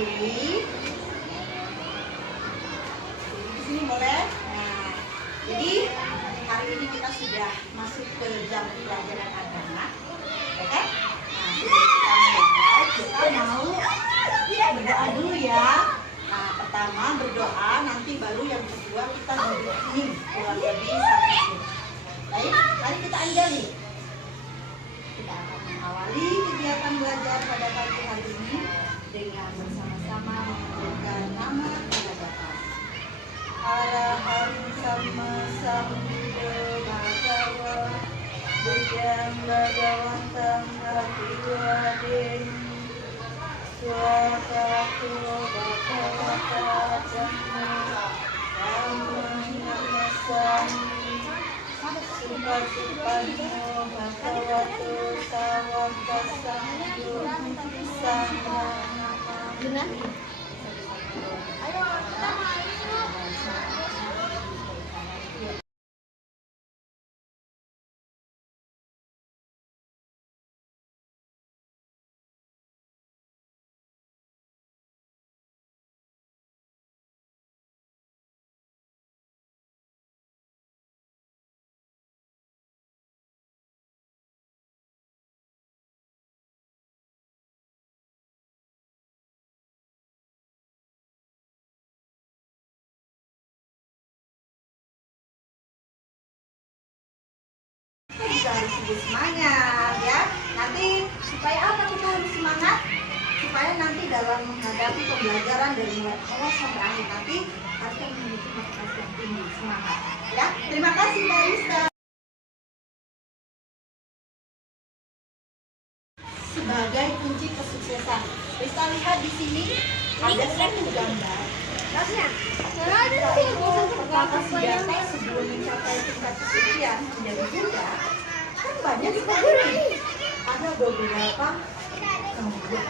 berdiri. Di sini boleh. Nah, jadi hari ini kita sudah masuk ke jam pelajaran agama, oke? Nah, kita mau berdoa dulu ya. Nah, pertama berdoa, nanti baru yang kedua kita duduk ini kurang lebih 1 menit. Baik, mari kita anjali. Kita akan mengawali kegiatan belajar pada pagi hari ini dengan bersama-sama mengucapkan nama kepada Bapa. Arahan sama sambuddha bhagava buddham bhagavantam prativaden swakato bhagavata dhammam namasami Supadupanno bhagavato sawakasanggo sammanamami. Ayo, kita harus lebih semangat ya. Nanti supaya apa kita harus semangat? Supaya nanti dalam menghadapi pembelajaran dari mulai awal sampai akhir nanti akan memiliki motivasi yang tinggi, semangat ya. Terima kasih Mbak Rista. Sebagai kunci kesuksesan, Rista lihat di sini ada satu gambar. Pertama senjata sebelum mencapai tingkat kesucian menjadi Buddha, kan banyak sekali. Ada beberapa kemudian,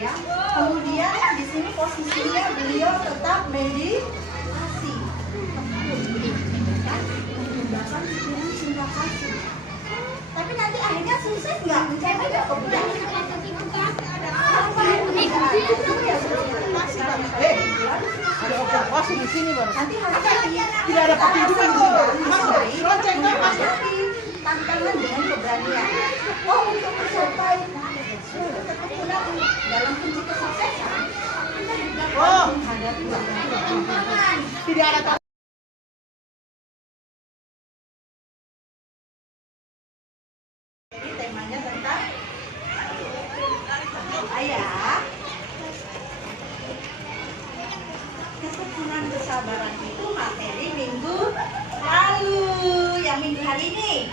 ya. Kemudian di sini posisinya beliau tetap meditasi, menunjukkan cinta kasih. Tapi nanti akhirnya sukses nggak mencapai kebuddhaan? Ada observasi di sini, Bang. Nanti harus Tidak ada pertunjukan di sini. Tantangan dengan keberanian. Oh, untuk mencapai ketekunan dalam kunci kesuksesan, kita juga harus menghadapi tantangan. Tidak ada Jadi temanya tentang ayah. Ketekunan kesabaran itu materi minggu lalu. Yang minggu hari ini,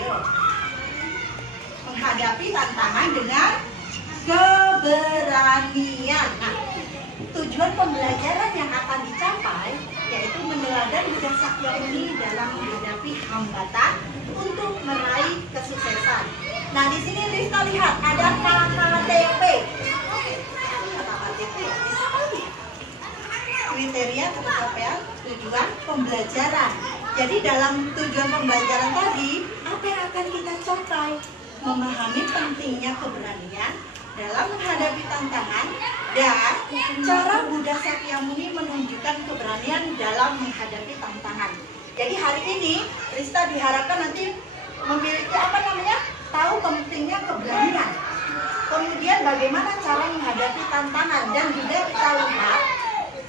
ayo menghadapi tantangan dengan keberanian. Nah, tujuan pembelajaran yang akan dicapai yaitu meneladani Buddha Sakyamuni dalam menghadapi hambatan untuk meraih kesuksesan. Nah, di sini Rista lihat ada KKTP. KKTP kriteria pencapaian tujuan pembelajaran. Jadi dalam tujuan pembelajaran tadi, apa yang akan kita capai? Memahami pentingnya keberanian dalam menghadapi tantangan dan cara Buddha Sakyamuni menunjukkan keberanian dalam menghadapi tantangan. Jadi hari ini Rista diharapkan nanti memiliki tahu pentingnya keberanian. Kemudian bagaimana cara menghadapi tantangan dan juga kita lihat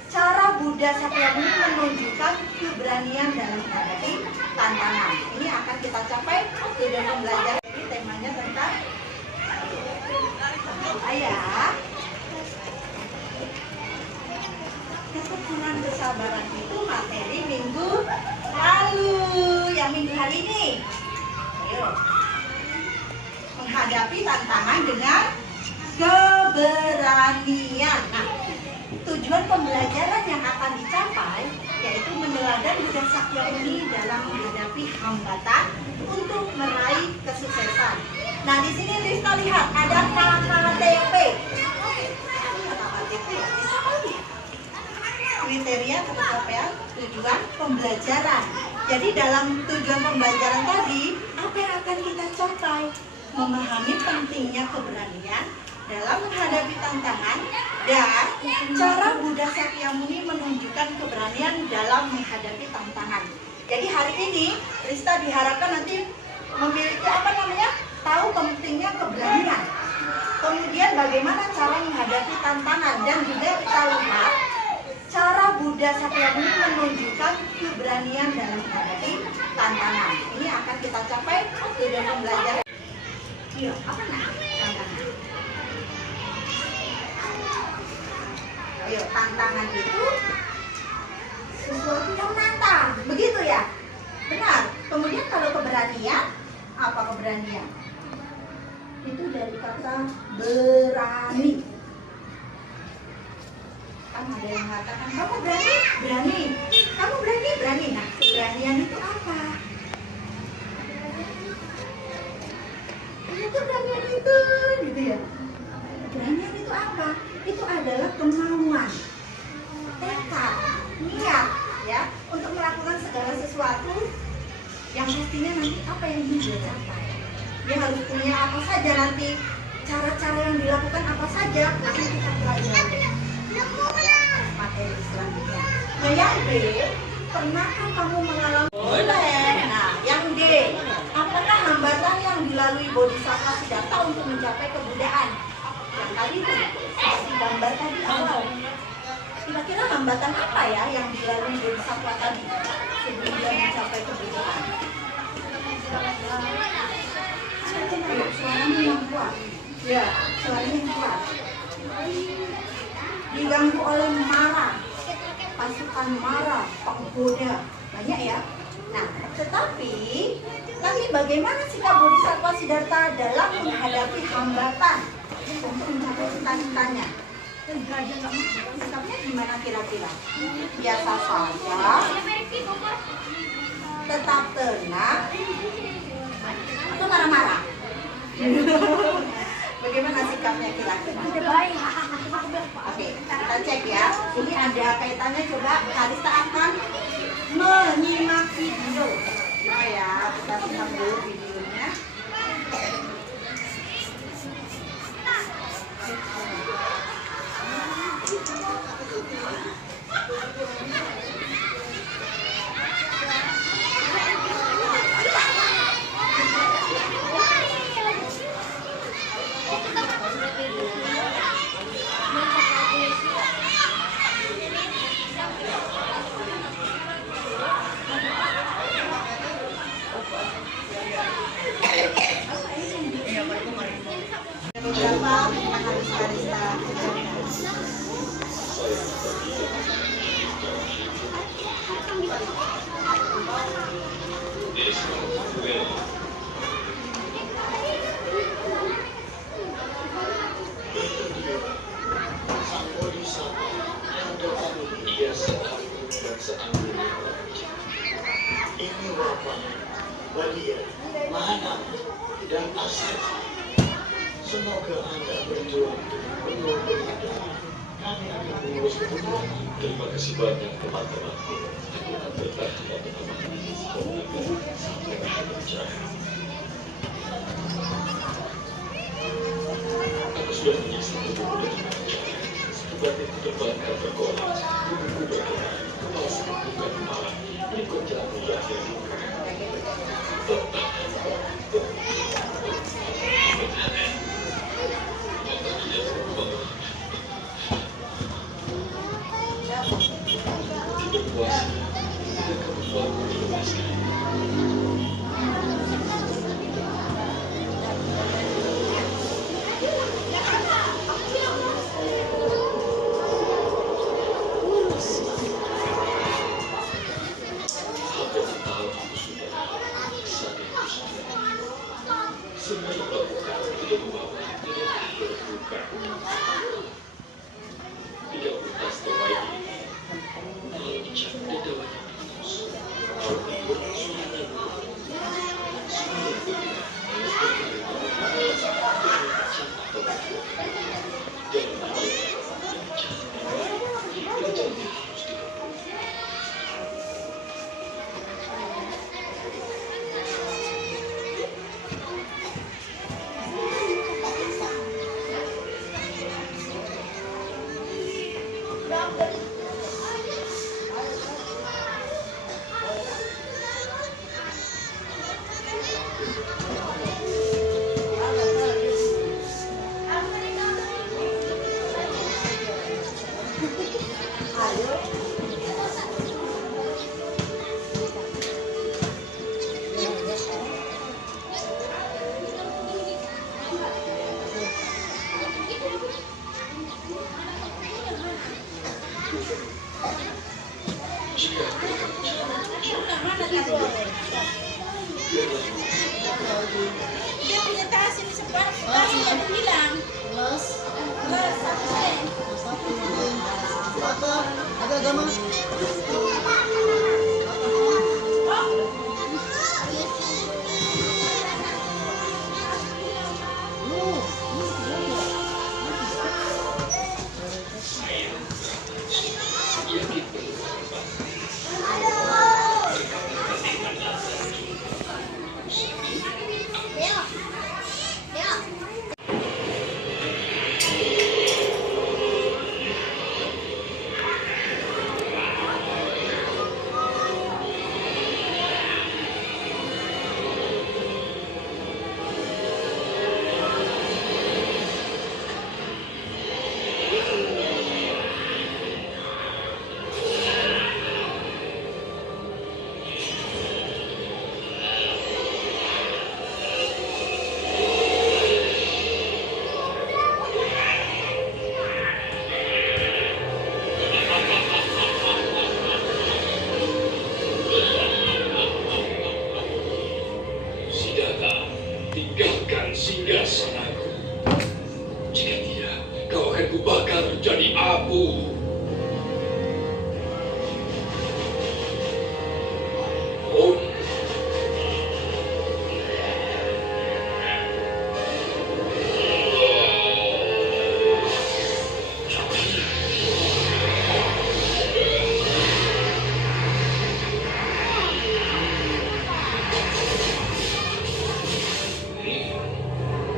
cara Buddha Sakyamuni menunjukkan keberanian dalam menghadapi tantangan. Ini akan kita capai tujuan pembelajaran. Jadi temanya tentang ayah. Ketekunan kesabaran itu materi minggu lalu. Yang minggu hari ini, ayo menghadapi tantangan dengan keberanian. Nah, tujuan pembelajaran yang akan dicapai yaitu meneladani Buddha Sakyamuni dalam menghadapi hambatan untuk meraih kesuksesan. Nah, di sini Rista lihat ada KKTP. KKTP kriteria pencapaian tujuan pembelajaran. Jadi dalam tujuan pembelajaran tadi, apa yang akan kita capai? Memahami pentingnya keberanian dalam menghadapi tantangan, dan cara Buddha Sakyamuni menunjukkan keberanian dalam menghadapi tantangan. Jadi hari ini Rista diharapkan nanti memiliki tahu pentingnya keberanian. Kemudian bagaimana cara menghadapi tantangan, dan juga kita lihat cara Buddha Sakyamuni menunjukkan keberanian dalam menghadapi tantangan. Ini akan kita capai dengan belajar. Iya, apa tantangan? Ayo, tantangan itu sesuatu yang menantang, begitu ya? Benar. Kemudian kalau keberanian, apa keberanian? Itu dari kata berani. Kan ada yang mengatakan, kamu berani? Berani. Kamu berani? Berani. Nah, keberanian itu apa? Keberanian itu, gitu ya. Keberanian itu apa? Itu adalah kemauan, tekad, niat, ya, untuk melakukan segala sesuatu yang pastinya nanti apa yang ingin dia capai. Dia harus punya apa saja nanti, cara-cara yang dilakukan apa saja, nanti kita pelajari materi selanjutnya. Nah, yang B, pernahkah kamu mengalami? Boleh. Nah, yang D, apakah hambatan yang dilalui Bodhisattva Siddhartha untuk mencapai kebudayaan? Yang tadi itu, seperti gambar tadi awal. Kira-kira hambatan apa ya yang dilalui Bodhisattva tadi sebelum dia mencapai kebudayaan? Suaranya yang kuat. Ya, suaranya yang kuat. Diganggu oleh Mara, pasukan Mara, penggoda, banyak ya. Nah, tetapi nanti bagaimana sikap Bodhisattva Siddhartha dalam menghadapi hambatan untuk mencapai cita-citanya? Sikapnya gimana kira-kira? Biasa saja, tetap tenang, atau marah-marah? Bagaimana sikapnya kira-kira? Oke, kita cek ya. Ini ada kaitannya, coba Kalista akan menyimak video. Oh ya, kita simak dulu videonya. Beberapa yang harus Kalista ucapkan. Ini Bapak, Walia, Mahana, dan Asep. Semoga Anda berjuang untuk penuh. Kami akan mengurus kebutuhan. Terima kasih banyak teman-temanku. Aku akan tetap teman-teman sampai akhir jaya. Aku sudah menyiapkan tubuhku dengan lancar. Badanku terbakar berkolah, tubuhku bergerak, kepala sakit bukan kepala, ikut jalan berakhir luka. Tidak puas, tidak kamu selalu melepaskan. Semua yang lakukan tidak membawa tidak berbuka. Tidak putas terbaik ini. Kalau dicap dedawanya putus. Kalau tidur sudah tidur. Sudah tidur. Jangan Jika kau Dia punya tas ini sebar, tasnya ada bilang. Plus Plus, satu sen. satu. Berapa? Ada agama? tinggalkan singgasanaku. Jika tidak, kau akan kubakar menjadi abu. Oh.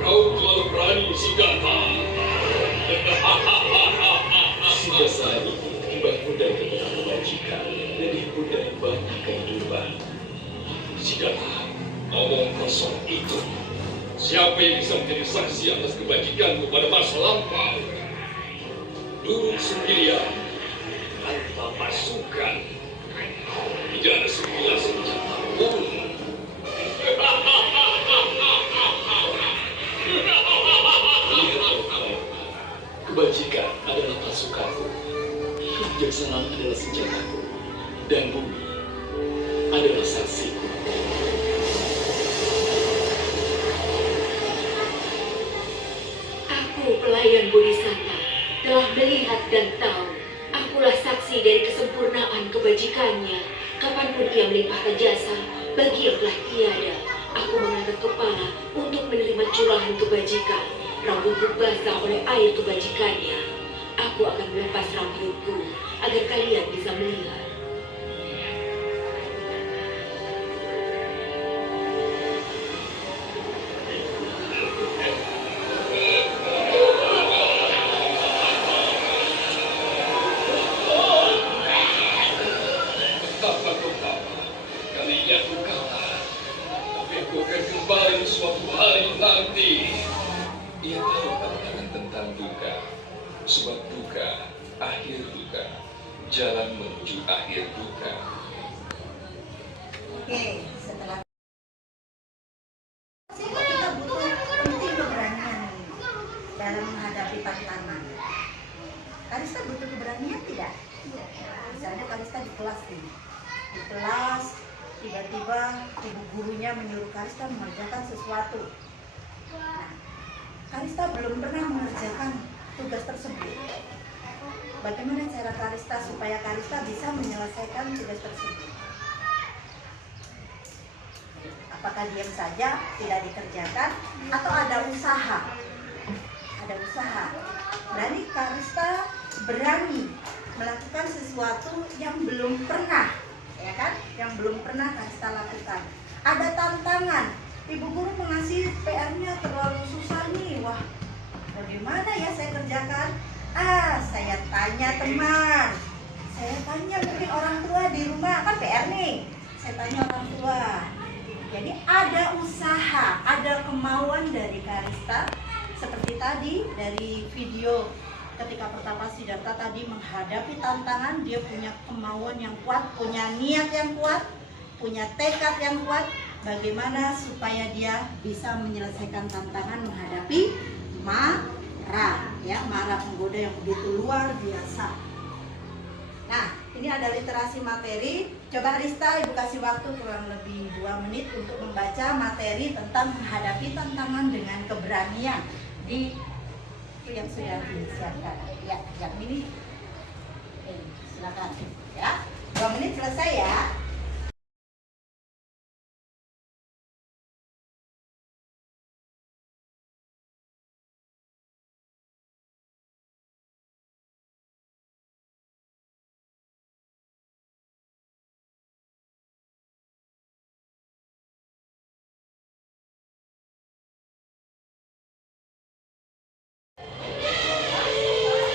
Kau terlalu berani, Siddhartha. Singgah ini tiba budaya tentang kebajikan dan budaya banyak kehidupan. Siddhartha, omong kosong itu. Siapa yang bisa menjadi saksi atas kebajikanmu pada masa lampau? Duduk sendirian, tanpa pasukan. Tidak ada sebilah senjata pun. Kebajikan adalah pasukanku, kebijaksanaan adalah senjataku, dan bumi adalah saksiku. Aku pelayan Bodhisatta, telah melihat dan tahu. Akulah saksi dari kesempurnaan kebajikannya. Kapanpun ia melimpahkan jasa bagi yang telah tiada, aku mengangkat kepala untuk menerima curahan kebajikan. Rambutku basah oleh air kebajikannya. Aku akan melepas rambutku agar kalian bisa melihat. Kali ini aku kalah, tapi aku akan kembali suatu hari nanti. Ia tahu katakan tentang duka, sebab duka, akhir duka, jalan menuju akhir duka. Oke, setelah kita butuh penting keberanian dalam menghadapi tantangan. Kalista butuh keberanian tidak? Misalnya Kalista di kelas ini, di kelas tiba-tiba ibu gurunya menyuruh Kalista mengerjakan sesuatu. Nah, Kalista belum pernah mengerjakan tugas tersebut. Bagaimana cara Kalista supaya Kalista bisa menyelesaikan tugas tersebut? Apakah diam saja, tidak dikerjakan, atau ada usaha? Ada usaha. Berarti Kalista berani melakukan sesuatu yang belum pernah, ya kan? Yang belum pernah Kalista lakukan. Ada tantangan. Ibu guru mengasih PR-nya terlalu susah nih. Wah, bagaimana ya saya kerjakan? Saya tanya teman. Saya tanya mungkin orang tua di rumah, kan PR nih. Saya tanya orang tua. Jadi ada usaha, ada kemauan dari Kalista. Seperti tadi dari video ketika pertama Siddhartha tadi menghadapi tantangan, dia punya kemauan yang kuat, punya niat yang kuat, punya tekad yang kuat. Bagaimana supaya dia bisa menyelesaikan tantangan menghadapi Mara, Buddha yang begitu luar biasa. Nah, ini ada literasi materi. Coba Rista, Ibu kasih waktu kurang lebih 2 menit untuk membaca materi tentang menghadapi tantangan dengan keberanian di itu yang sudah disiapkan. Ya, yang ini. Silakan. Ya, 2 menit selesai ya.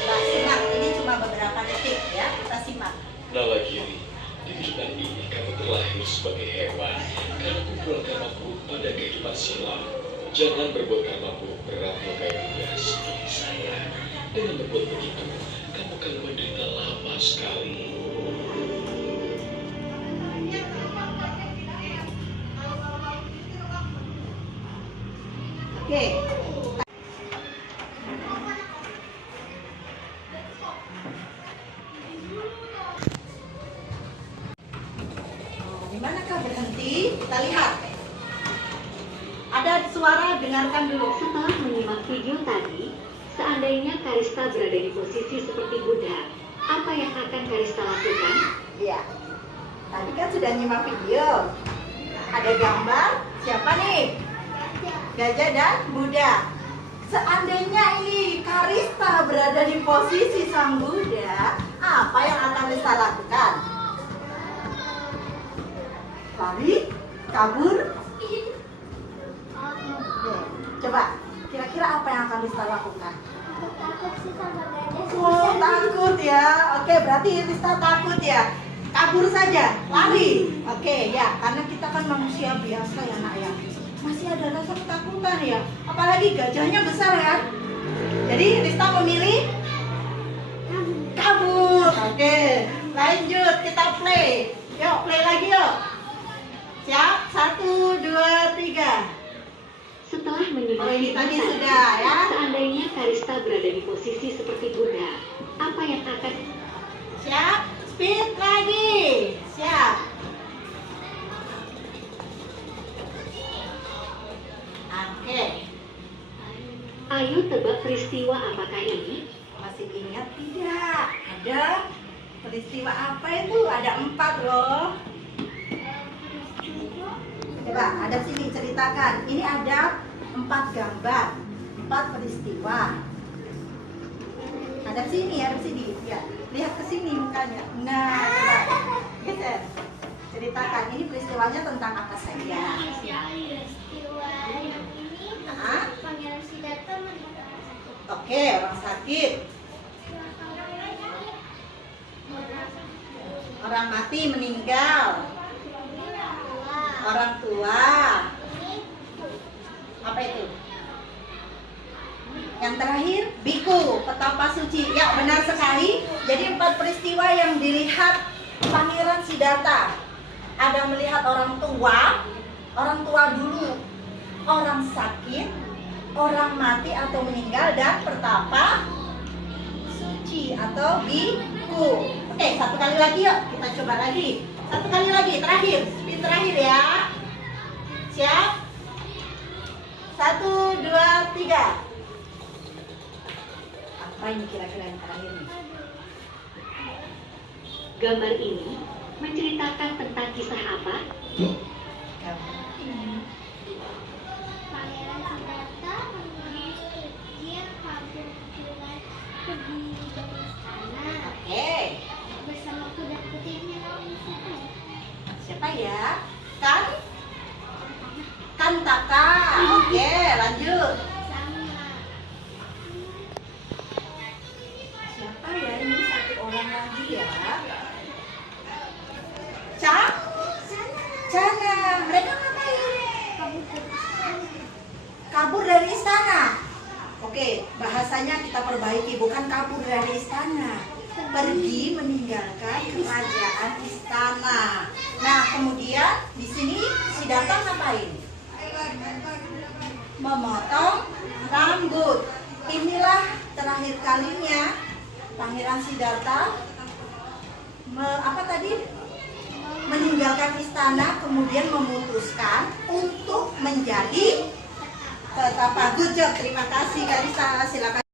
Nah, simak, ini cuma beberapa detik ya, kita simak. Nalagiri, di kehidupan ini kamu terlahir sebagai hewan karena kumpulan karma buruk pada kehidupan silam. Jangan berbuat karma buruk berat mengkaitnya seperti saya. Dengan berbuat begitu, kamu akan menderita lama sekali. Oke. Di manakah berhenti? Kita lihat. Ada suara, dengarkan dulu. Setelah menyimak video tadi, seandainya Karista berada di posisi seperti Buddha, apa yang akan Karista lakukan? Iya. Tadi kan sudah nyimak video. Ada gambar, siapa nih? Gajah dan Buddha. Seandainya ini Karista berada di posisi sang Buddha, apa yang akan Karista lakukan? Lari? Kabur? Coba, kira-kira apa yang akan Rista lakukan? Takut sih sama gajah. Oh, takut ya. Oke, berarti Rista takut ya. Kabur saja, lari. Oke, ya, karena kita kan manusia biasa ya, Nak ya. Masih ada rasa ketakutan ya. Apalagi gajahnya besar ya. Jadi Rista memilih kabur. Oke, lanjut kita play. Yuk, play lagi yuk. Siap? 1, 2, 3. Setelah menyimak Oh, ini video tadi tadi, sudah, ya. seandainya Karista berada di posisi seperti Buddha, apa yang akan Siap? Speed lagi. Siap. Oke. Ayo tebak peristiwa apakah ini? Masih ingat tidak? Ada peristiwa apa itu? Ada 4 loh. Coba, ada sini ceritakan. Ini ada 4 gambar, 4 peristiwa. Ada sini, ada sini. Ya, lihat ke sini mukanya. Nah, coba. Geser. Ceritakan. Ini peristiwanya tentang apa saja? Peristiwa yang ini Hah? Pangeran Siddhartha meninggal. Oke, orang sakit. Orang mati meninggal. Orang tua. Apa itu? Yang terakhir, biku, petapa suci. Ya, benar sekali. Jadi 4 peristiwa yang dilihat Pangeran Siddhartha. Ada melihat orang tua dulu, orang sakit, orang mati atau meninggal, dan petapa suci atau biku. Oke, 1 kali lagi yuk. Kita coba lagi. 1 kali lagi, terakhir. Speed terakhir ya. Siap? 1, 2, 3. Apa ini kira-kira yang terakhir nih? Gambar ini menceritakan tentang kisah apa? Gambar ini. Pangeran Siddhartha menyingkir kabur dengan pergi dari istana Oke. bersama kuda putihnya. Siapa ya? Kantaka. Oke, lanjut. Sama Siapa ya ini? 1 orang lagi ya. Cana. Mereka ngapain? Kabur dari istana. Oke, bahasanya kita perbaiki, bukan kabur dari istana. Pergi meninggalkan kerajaan istana. Nah, kemudian di sini Siddhartha ngapain? Memotong rambut. Inilah terakhir kalinya Pangeran Siddhartha meninggalkan istana, kemudian memutuskan untuk menjadi Tata Good job. Terima kasih Karista, silakan.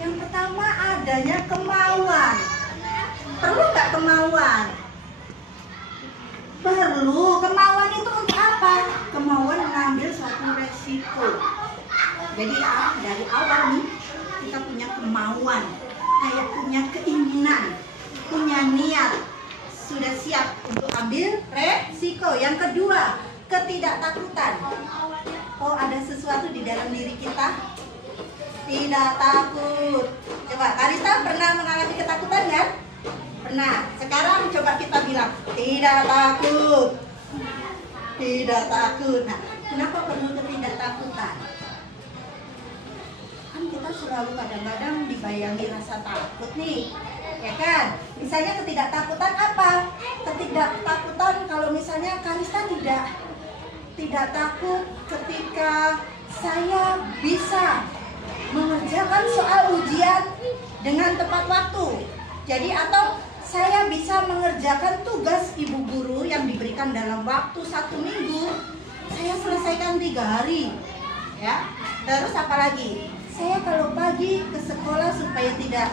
Yang pertama adanya kemauan. Perlu nggak kemauan? Perlu. Kemauan itu untuk apa? Kemauan mengambil suatu resiko. Jadi dari awal nih kita punya kemauan, kayak punya keinginan, punya niat, sudah siap untuk ambil resiko. Yang kedua, ketidaktakutan. Oh, ada sesuatu di dalam diri kita tidak takut. Coba, Karista pernah mengalami ketakutan kan? Pernah. Sekarang coba kita bilang tidak takut. Tidak takut. Nah, kenapa perlu ketidaktakutan? Kan kita selalu kadang-kadang dibayangi rasa takut nih, ya kan? Misalnya ketidaktakutan apa? Ketidaktakutan kalau misalnya Karista tidak takut ketika saya bisa mengerjakan soal ujian dengan tepat waktu. Jadi atau saya bisa mengerjakan tugas ibu guru yang diberikan dalam waktu 1 minggu, saya selesaikan 3 hari, ya. Terus apa lagi? Saya kalau pagi ke sekolah supaya tidak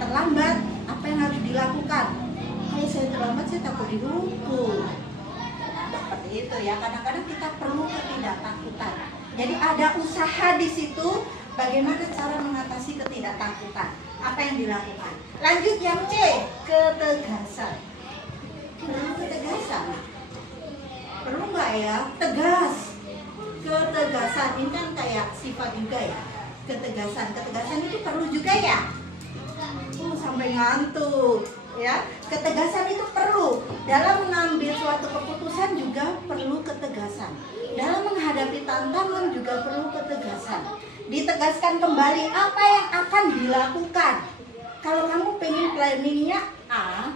terlambat, apa yang harus dilakukan? Kalau saya terlambat, saya takut dihukum. Seperti itu ya. Kadang-kadang kita perlu ketidaktakutan. Jadi ada usaha di situ. Bagaimana cara mengatasi ketidaktakutan? Apa yang dilakukan? Lanjut yang C, ketegasan. Perlu ketegasan? Perlu nggak ya? Tegas. Ketegasan ini kan kayak sifat juga ya. Ketegasan itu perlu juga ya. Sampai ngantuk ya. Ketegasan itu perlu. Dalam mengambil suatu keputusan juga perlu ketegasan. Dalam menghadapi tantangan juga perlu ketegasan. Ditegaskan kembali apa yang akan dilakukan. Kalau kamu pengen planningnya A,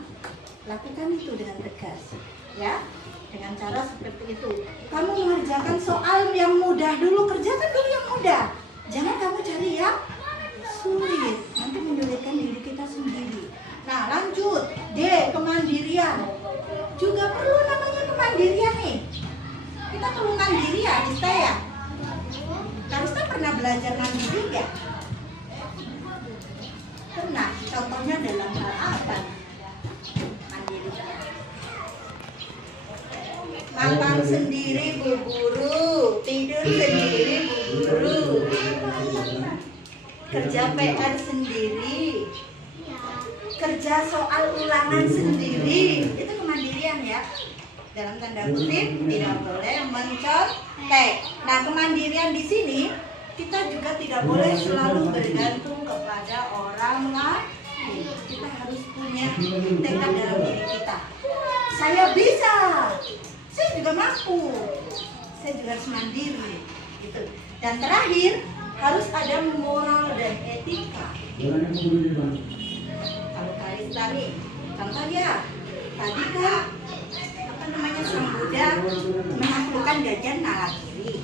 lakukan itu dengan tegas, ya, dengan cara seperti itu. Kamu mengerjakan soal yang mudah dulu, kerjakan dulu yang mudah. Jangan kamu cari yang sulit, nanti menyulitkan diri kita sendiri. Nah, lanjut D, kemandirian. Juga perlu namanya kemandirian nih. Kita perlu mandiri ya, Karista ya. Karista pernah belajar mandiri nggak? Pernah. Contohnya dalam hal apa? Mandiri. Makan sendiri Bu Guru, tidur sendiri Bu Guru, kerja PR sendiri, kerja soal ulangan sendiri. Itu kemandirian ya. Dalam tanda kutip tidak boleh mencontek. Nah, kemandirian di sini kita juga tidak boleh selalu bergantung kepada orang lain. Kita harus punya tekad dalam diri kita. Saya bisa, saya juga mampu, saya juga harus mandiri. Gitu. Dan terakhir harus ada moral dan etika. Kalau Karista nih, contoh ya, tadi kan Sang Buddha menaklukkan gajah Nalagiri.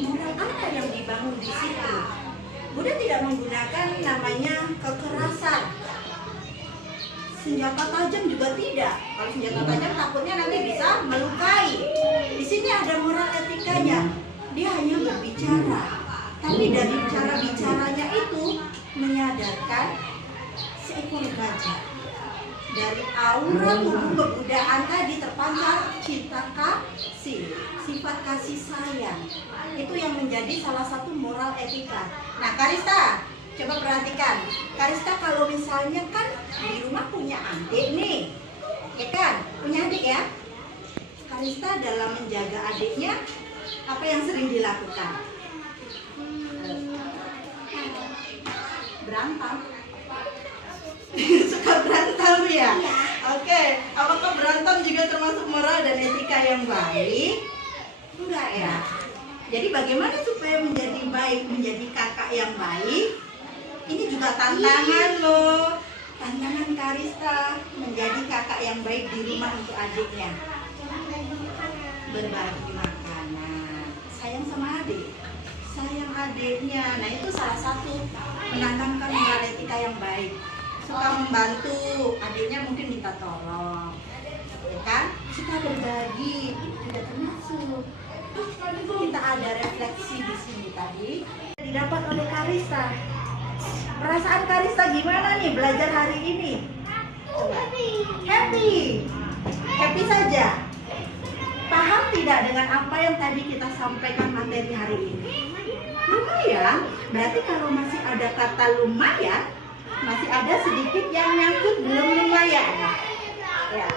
Moral apa yang dibangun di situ? Buddha tidak menggunakan namanya kekerasan. Senjata tajam juga tidak. Kalau senjata tajam takutnya nanti bisa melukai. Di sini ada moral etikanya. Dia hanya berbicara, tapi dari cara bicaranya itu menyadarkan seekor gajah. Dari aura tubuh kebudayaan tadi terpancar cinta kasih, sifat kasih sayang. Itu yang menjadi salah satu moral etika. Nah, Karista, coba perhatikan. Karista kalau misalnya kan di rumah punya adik nih, ya kan? Punya adik ya. Karista dalam menjaga adiknya, apa yang sering dilakukan? Berantem. Suka berantem ya? Oke, apakah berantem juga termasuk moral dan etika yang baik? Enggak ya? Jadi bagaimana supaya menjadi baik, menjadi kakak yang baik? Ini juga tantangan loh. Tantangan Karista menjadi kakak yang baik di rumah untuk adiknya. Berbagi makanan. Saya adiknya. Nah itu salah satu menanamkan moral etika yang baik. Suka membantu, adiknya mungkin minta tolong, ya kan? Suka berbagi, itu tidak termasuk. Kita ada refleksi di sini tadi didapat oleh Karista. Perasaan Karista gimana nih belajar hari ini? Coba. Happy saja. Paham tidak dengan apa yang tadi kita sampaikan materi hari ini? Lumayan. Berarti kalau masih ada kata lumayan, masih ada sedikit yang nyangkut belum lumayan. Ya.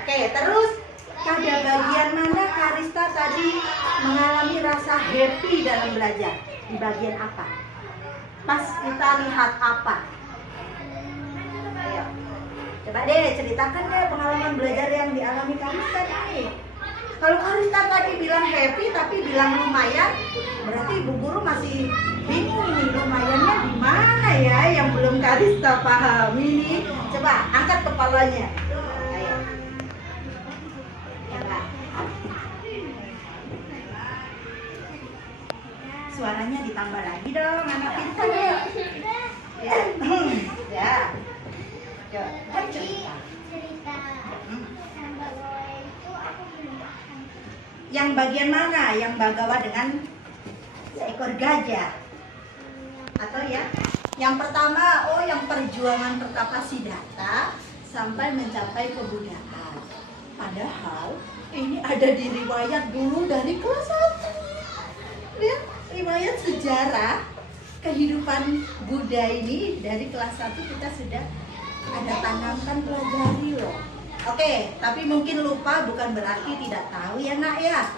Oke, terus pada bagian mana Karista tadi mengalami rasa happy dalam belajar? Di bagian apa? Pas kita lihat apa? Ayo. Coba deh ceritakan deh pengalaman belajar yang dialami Karista nih. Kalau Karista tadi bilang happy tapi bilang lumayan, berarti ibu guru masih bingung nih lumayannya di mana ya yang belum Karista pahami nih. Coba angkat kepalanya. Ayo. Coba. Suaranya ditambah lagi dong, anak pintar ya. Ya. Ya. Coba cerita. Yang bagian mana? Yang Bagawa dengan seekor gajah? Atau ya? Yang pertama, yang perjuangan pertapa Siddhartha sampai mencapai kebudayaan. Padahal ini ada di riwayat dulu dari kelas 1. Lihat, riwayat sejarah kehidupan Buddha ini dari kelas 1 kita sudah ada tanamkan pelajari loh. Oke, tapi mungkin lupa bukan berarti tidak tahu ya nak ya.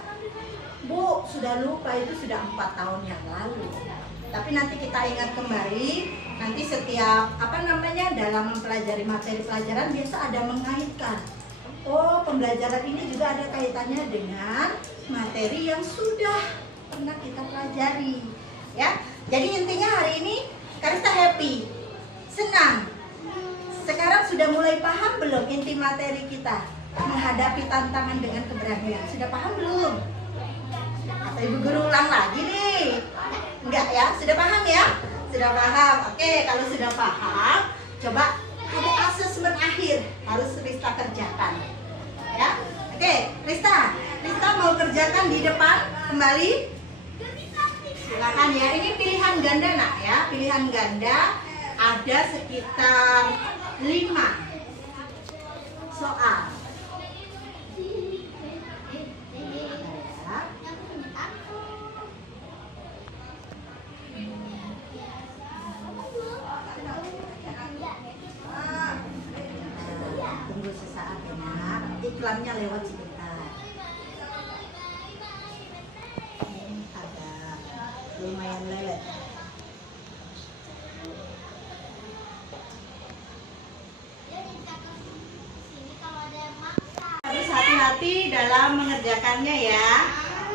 Bu, sudah lupa itu sudah 4 tahun yang lalu. Tapi nanti kita ingat kembali, nanti setiap dalam mempelajari materi pelajaran biasa ada mengaitkan. Oh, pembelajaran ini juga ada kaitannya dengan materi yang sudah pernah kita pelajari. Ya, jadi intinya hari ini Karista happy, senang. Sekarang sudah mulai paham belum inti materi kita menghadapi tantangan dengan keberanian? Sudah paham belum? Atau ibu guru ulang lagi nih? Enggak ya? Sudah paham ya? Sudah paham. Oke, kalau sudah paham, coba ada asesmen akhir harus Rista kerjakan. Ya? Oke, Rista mau kerjakan di depan kembali. Silakan ya. Ini pilihan ganda nak ya. Pilihan ganda ada sekitar 5 soal. Tunggu sesaat ya, iklannya lewat sebentar. Ini ada lumayan lelet. Harus hati-hati dalam mengerjakannya ya.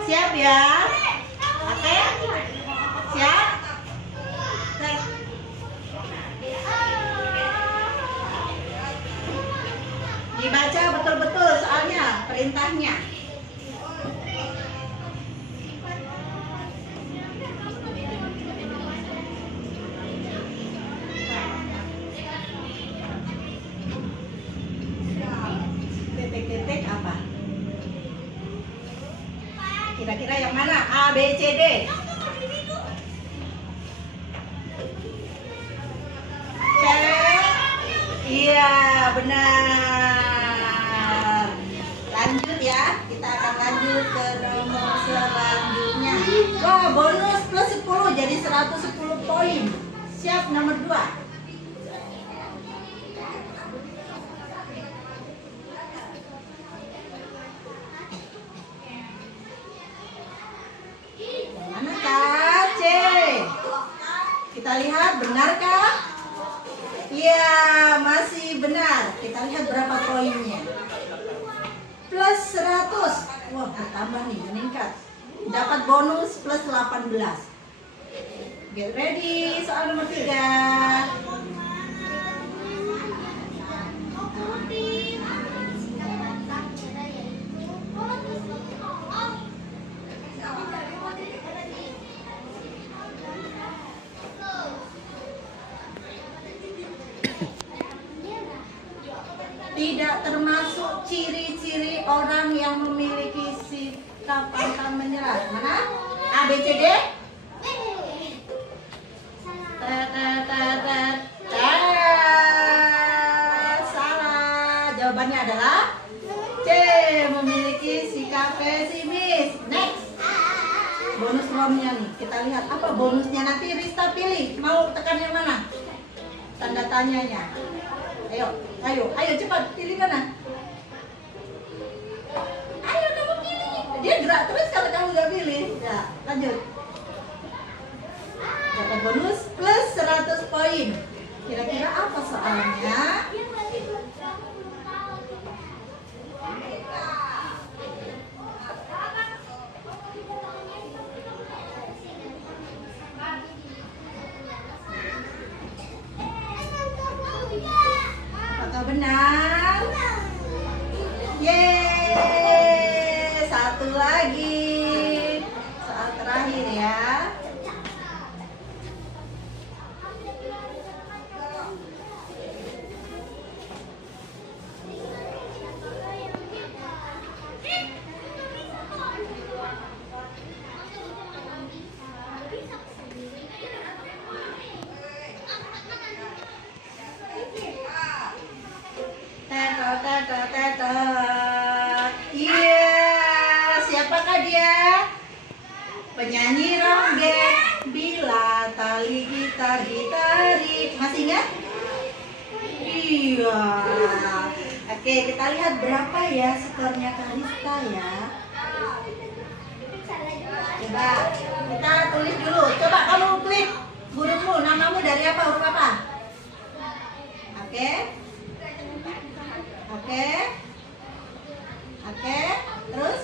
Siap ya? Oke? Siap? Dibaca betul-betul soalnya perintahnya. Titik-titik apa? Kira-kira yang mana? A, B, C, D. Cek. Iya, benar. Lanjut ya. Kita akan lanjut ke nomor selanjutnya. Wah, bonus plus 10 jadi 110 poin. Siap nomor 2. Kita lihat benarkah? Iya, masih benar. Kita lihat berapa poinnya. Plus 100. Wah, bertambah nih, meningkat. Dapat bonus plus 18. Get ready, soal nomor 3. tidak termasuk ciri-ciri orang yang memiliki sikap pantang menyerah. Mana? A, B, C, D? Salah. Jawabannya adalah C, memiliki sikap pesimis. Next. Bonus romnya nih. Kita lihat apa bonusnya nanti. Rista pilih. Mau tekan yang mana? Tanda tanyanya. Ayo cepat pilih mana? Ayo kamu pilih. Dia gerak terus kalau kamu nggak pilih. Ya, lanjut. Dapat bonus plus 100 poin. Kira-kira apa soalnya? Apakah benar? Yeay, satu lagi. Soal terakhir ya. Iya, siapakah dia? Penyanyi ronggeng bila tali gitar ditarik. Masih ingat? Iya. Oke, kita lihat berapa ya skornya Kalista ya. Coba kita tulis dulu. Coba kamu klik hurufmu, namamu dari apa? Huruf apa? Oke. Oke, terus?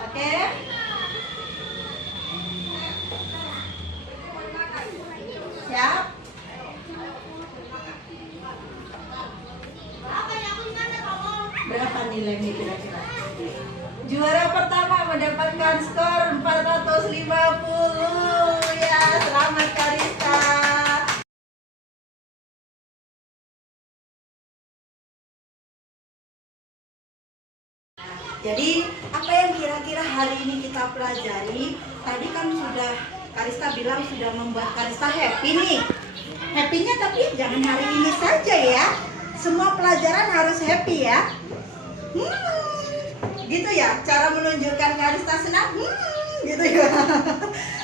Oke. Siap? Berapa nilainya kira-kira? Juara pertama mendapatkan skor 450. Ya, selamat Kalista. Jadi apa yang kira-kira hari ini kita pelajari? Tadi kan sudah Kalista bilang sudah membuat Kalista happy nih. Happy-nya tapi jangan hari ini saja ya. Semua pelajaran harus happy ya. Gitu ya cara menunjukkan Kalista senang. Gitu ya.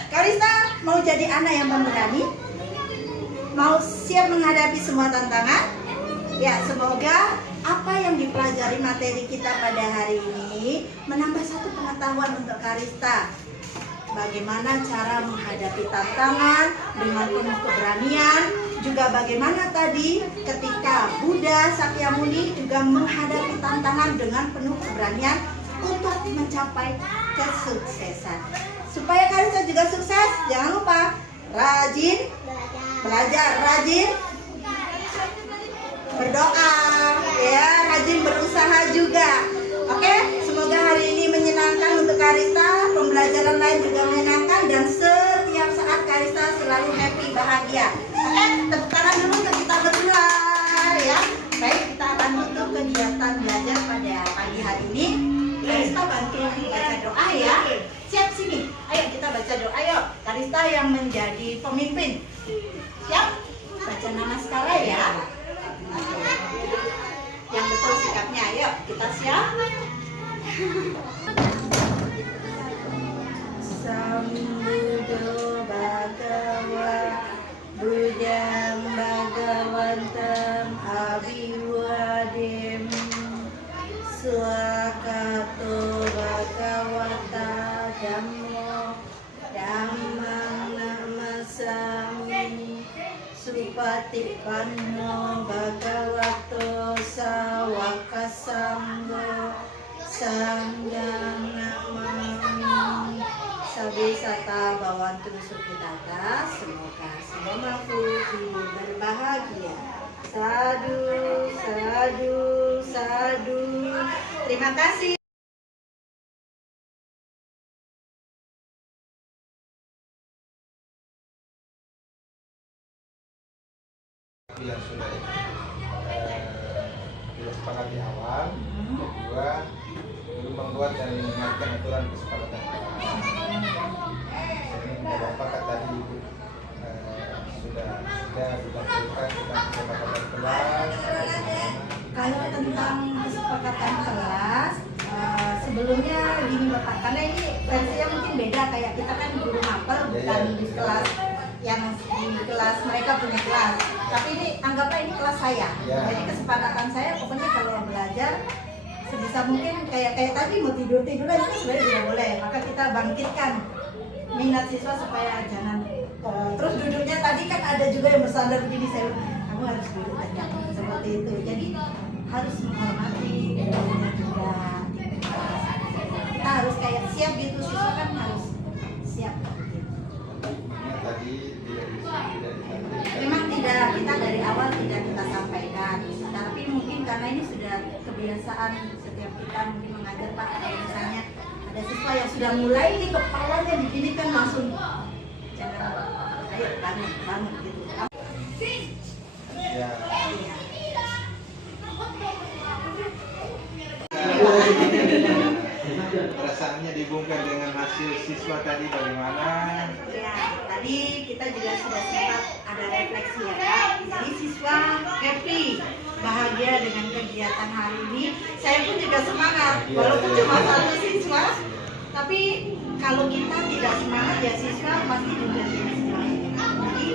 Kalista mau jadi anak yang pemberani? Mau siap menghadapi semua tantangan? Ya, semoga apa yang dipelajari materi kita pada hari ini menambah satu pengetahuan untuk Kalista. Bagaimana cara menghadapi tantangan dengan penuh keberanian. Juga bagaimana tadi ketika Buddha Sakyamuni juga menghadapi tantangan dengan penuh keberanian untuk mencapai kesuksesan. Supaya Kalista juga sukses, jangan lupa rajin belajar, rajin berdoa, ya, rajin berusaha juga. Oke, semoga hari ini menyenangkan untuk Kalista, pembelajaran lain juga menyenangkan, dan setiap saat Kalista selalu happy, bahagia. Oke, tepuk tangan dulu untuk kita berdua, ya. Baik, kita akan tutup kegiatan belajar pada pagi hari ini. Kalista bantu baca doa ya. Siap sini, ayo kita baca doa yuk. Kalista yang menjadi pemimpin. Siap? Baca nama sekarang ya. Yang betul sikapnya, ayo kita siap. Sambuddho Bhagava Buddham Bhagavantam Abhivadem Swakato Bhagavata Dhammo Dhammang Namasami Supatipanno Bhagavato Sawaka Sangho Sanghang Namami. Sabisata Bhavantu Sukhitata. Semoga semua makhluk hidup berbahagia. Sadu, sadu, sadu. Terima kasih. Yang sudah sudah sepakat di awal. Kedua, belum membuat dan mengingatkan aturan kesepakatan kelas. Sehingga Bapak tadi Ibu sudah dilakukan tentang kesepakatan kelas. Kalau tentang kesepakatan kelas, sebelumnya gini Bapak, karena ini versinya mungkin beda, kayak kita kan guru mapel bukan di kelas yang di kelas mereka punya kelas, tapi ini anggaplah ini kelas saya. Jadi kesepakatan saya pokoknya kalau belajar sebisa mungkin kayak tadi mau tiduran itu sebenarnya tidak boleh, maka kita bangkitkan minat siswa supaya jangan terus duduknya tadi kan ada juga yang bersandar begini, saya kamu harus duduk aja seperti itu, jadi harus menghormati gurunya juga. Kita harus kayak siap gitu, siswa kan harus siap. Tadi Memang tidak, kita dari awal tidak kita sampaikan, tapi mungkin karena ini sudah kebiasaan setiap kita mungkin mengajar Pak, misalnya ada siswa yang sudah mulai di kepalanya begini kan langsung jangan, ayo bangun gitu. Ya. Perasaannya dibungkam dengan hasil siswa tadi bagaimana? Ya, tadi kita juga sudah sempat ada refleksi ya Kak. Jadi siswa happy, bahagia dengan kegiatan hari ini. Saya pun juga semangat, walaupun cuma satu siswa. Tapi kalau kita tidak semangat ya siswa pasti juga tidak semangat. Jadi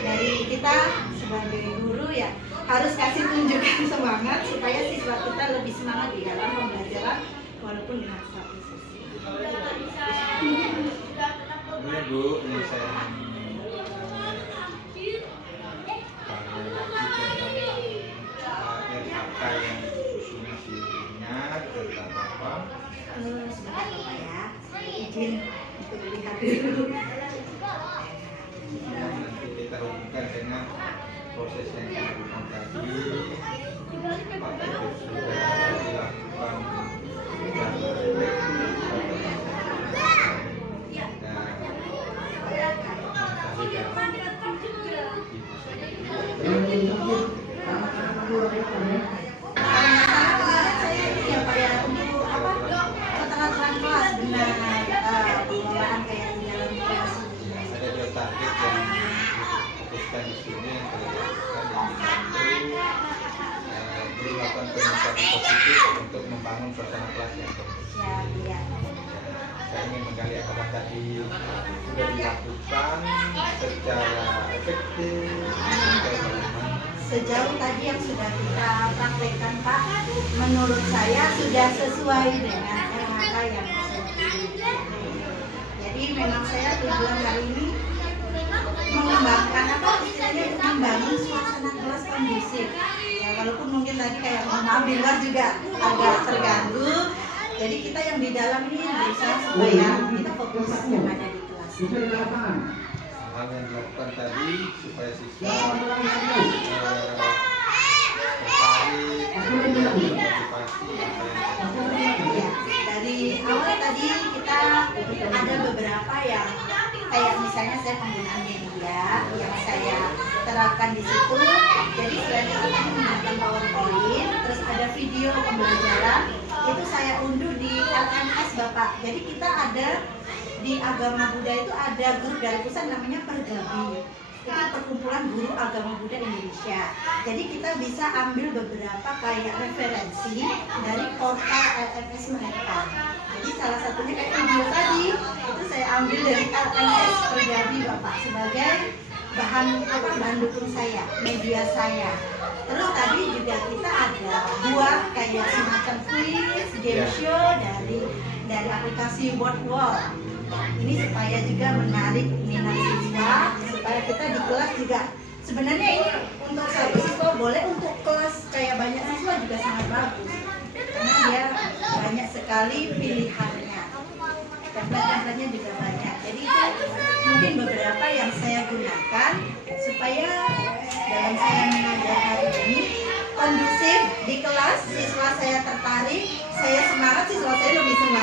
dari kita sebagai guru ya harus kasih tunjukkan semangat supaya siswa kita lebih semangat di dalam pembelajaran walaupun dengan satu siswa. Kemudian Bu, ini saya RHK yang disusun masih ingat tentang apa? Sebentar Bapak ya, izin untuk melihat dulu. Nanti kita hubungkan dengan proses yang dilakukan tadi. Apakah itu sudah dilakukan secara efektif ada dua target yang difokuskan di sini yang terlihat melakukan peningkatan positif untuk membangun suasana kelas yang kondusif. Saya ingin menggali apakah tadi sudah dilakukan secara efektif atau bagaimana? Sejauh tadi yang sudah kita praktekkan Pak, menurut saya sudah sesuai dengan RHK yang saya pilih. Jadi memang saya tujuan hari ini mengembangkan apa istilahnya, membangun suasana kelas kondusif. Ya, walaupun mungkin tadi kayak maaf di luar juga agak terganggu. Jadi kita yang di dalam ini berusaha supaya kita fokus yang ada di kelas. Hal yang dilakukan tadi supaya siswa tertarik, termotivasi. Ya, dari awal tadi kita ada beberapa yang kayak misalnya saya penggunaan media yang saya terapkan di situ. Jadi selain itu kita menggunakan PowerPoint, terus ada video pembelajaran itu saya unduh di LMS Bapak. Jadi kita ada di Agama Buddha itu ada grup dari pusat namanya Pergabi. Itu perkumpulan guru agama Buddha Indonesia. Jadi kita bisa ambil beberapa kayak referensi dari portal LMS mereka. Jadi salah satunya kayak video tadi itu saya ambil dari LMS Pergabi Bapak sebagai bahan dukung saya, media saya. Terus tadi juga kita ada buat kayak semacam quiz, game show dari aplikasi Wordwall. Ini supaya juga menarik minat siswa, supaya kita di kelas juga sebenarnya ini untuk satu siswa boleh, untuk kelas kayak banyak siswa juga sangat bagus karena dia banyak sekali pilihannya, template-templatenya juga banyak. Jadi itu mungkin beberapa yang saya gunakan supaya dalam saya mengajar hari ini kondusif di kelas, siswa saya tertarik, saya semangat, siswa saya lebih semangat.